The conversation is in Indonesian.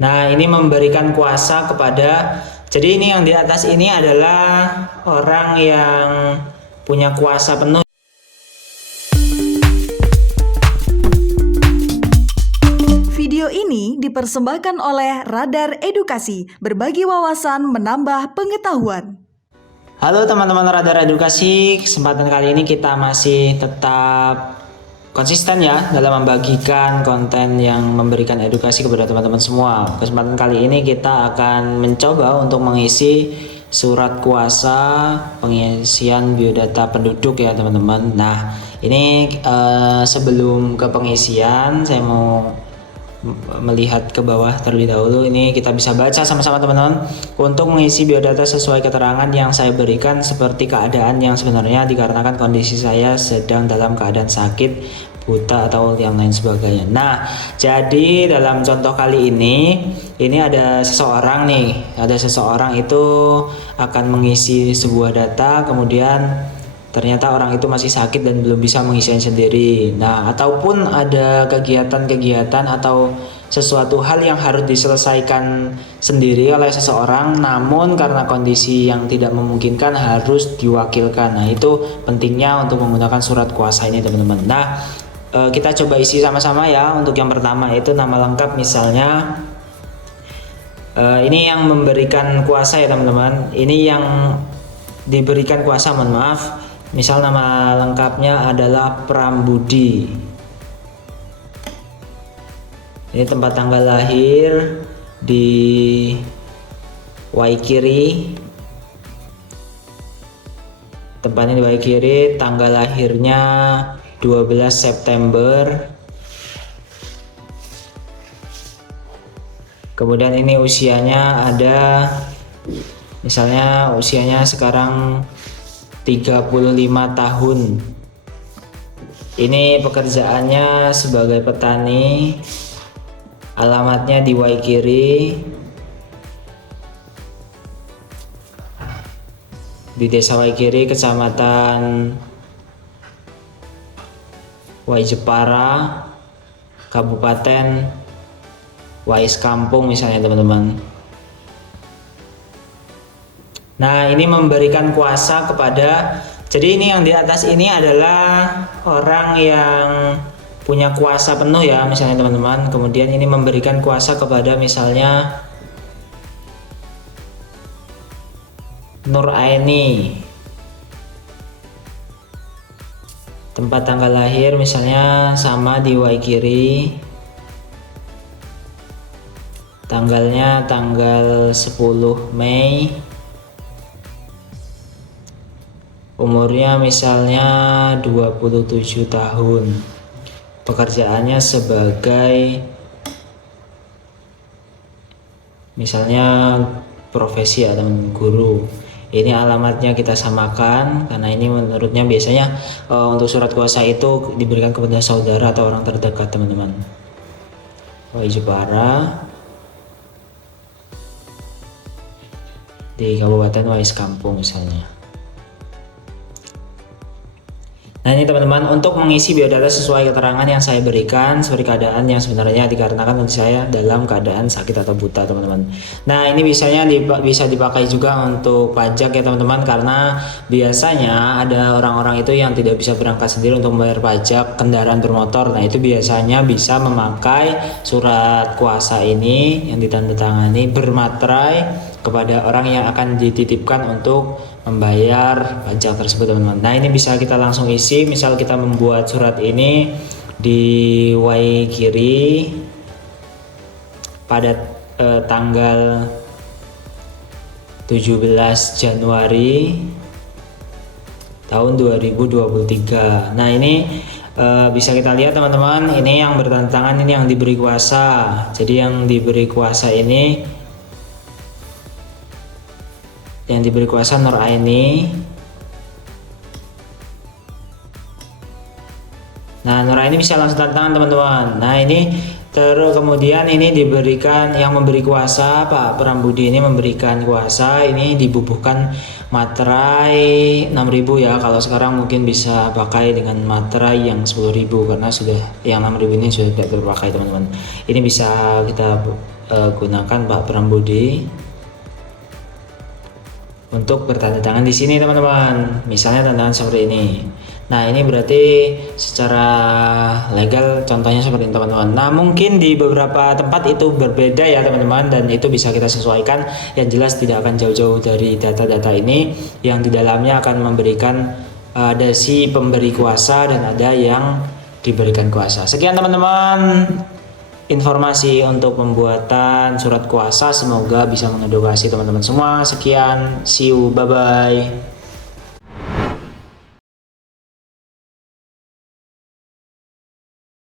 Nah, ini memberikan kuasa kepada, jadi ini yang di atas ini adalah orang yang punya kuasa penuh. Video ini dipersembahkan oleh Radar Edukasi, berbagi wawasan menambah pengetahuan. Halo teman-teman Radar Edukasi, kesempatan kali ini kita masih tetap konsisten ya dalam membagikan konten yang memberikan edukasi kepada teman-teman semua. Kesempatan kali ini kita akan mencoba untuk mengisi surat kuasa pengisian biodata penduduk ya teman-teman. Nah ini sebelum ke pengisian saya mau melihat ke bawah terlebih dahulu. Ini kita bisa baca sama-sama teman-teman. Untuk mengisi biodata sesuai keterangan yang saya berikan seperti keadaan yang sebenarnya dikarenakan kondisi saya sedang dalam keadaan sakit, buta atau yang lain sebagainya. Nah, jadi dalam contoh kali ini ada seseorang nih, ada seseorang itu akan mengisi sebuah data, kemudian ternyata orang itu masih sakit dan belum bisa mengisinya sendiri. Nah, ataupun ada kegiatan-kegiatan atau sesuatu hal yang harus diselesaikan sendiri oleh seseorang, namun karena kondisi yang tidak memungkinkan harus diwakilkan. Nah, itu pentingnya untuk menggunakan surat kuasa ini, teman-teman. Nah, kita coba isi sama-sama ya. Untuk yang pertama itu nama lengkap, misalnya ini yang memberikan kuasa ya, teman-teman. Ini yang diberikan kuasa, mohon maaf. Misal nama lengkapnya adalah Prambudi. Ini tempat tanggal lahir di Waikiri. Tempatnya di Waikiri, tanggal lahirnya 12 September. Kemudian ini usianya ada, misalnya usianya sekarang 35 tahun. Ini pekerjaannya sebagai petani. Alamatnya di Waikiri, di Desa Waikiri, Kecamatan Waijepara, Kabupaten Waiskampung misalnya, teman-teman. Nah, ini memberikan kuasa kepada, jadi ini yang di atas ini adalah orang yang punya kuasa penuh ya, misalnya teman-teman. Kemudian ini memberikan kuasa kepada misalnya Nur Aini. Tempat tanggal lahir misalnya sama di Waikiri. Tanggalnya tanggal 10 Mei. Umurnya misalnya 27 tahun. Pekerjaannya sebagai misalnya profesi atau guru. Ini alamatnya kita samakan karena ini menurutnya biasanya untuk surat kuasa itu diberikan kepada saudara atau orang terdekat, teman-teman. Waijepara di Kabupaten Waiskampung misalnya. Nah, ini teman-teman, untuk mengisi biodata sesuai keterangan yang saya berikan seperti keadaan yang sebenarnya dikarenakan saya dalam keadaan sakit atau buta, teman-teman. Nah, ini bisa dipakai juga untuk pajak ya, teman-teman, karena biasanya ada orang-orang itu yang tidak bisa berangkat sendiri untuk membayar pajak kendaraan bermotor. Nah, itu biasanya bisa memakai surat kuasa ini yang ditandatangani bermaterai kepada orang yang akan dititipkan untuk membayar pajak tersebut, teman-teman. Nah, ini bisa kita langsung isi. Misal kita membuat surat ini di Waikiri pada tanggal 17 Januari tahun 2023. Nah, ini bisa kita lihat, teman-teman, ini yang bertentangan, ini yang diberi kuasa. Jadi yang diberi kuasa ini, yang diberi kuasa Nur Aini. Nah, Nur Aini bisa langsung tanda tangan, teman-teman. Nah, ini terus kemudian ini diberikan, yang memberi kuasa Pak Prambudi ini memberikan kuasa, ini dibubuhkan materai 6.000 ya. Kalau sekarang mungkin bisa pakai dengan materai yang 10.000 karena sudah yang 6.000 ini sudah tidak terpakai, teman-teman. Ini bisa kita gunakan Pak Prambudi untuk bertanda tangan di sini teman-teman. Misalnya tanda tangan seperti ini. Nah ini berarti secara legal contohnya seperti ini teman-teman. Nah mungkin di beberapa tempat itu berbeda ya teman-teman, dan itu bisa kita sesuaikan. Yang jelas tidak akan jauh-jauh dari data-data ini, yang di dalamnya akan memberikan ada si pemberi kuasa dan ada yang diberikan kuasa. Sekian teman-teman informasi untuk pembuatan surat kuasa, semoga bisa mengedukasi teman-teman semua. Sekian, see you, bye bye.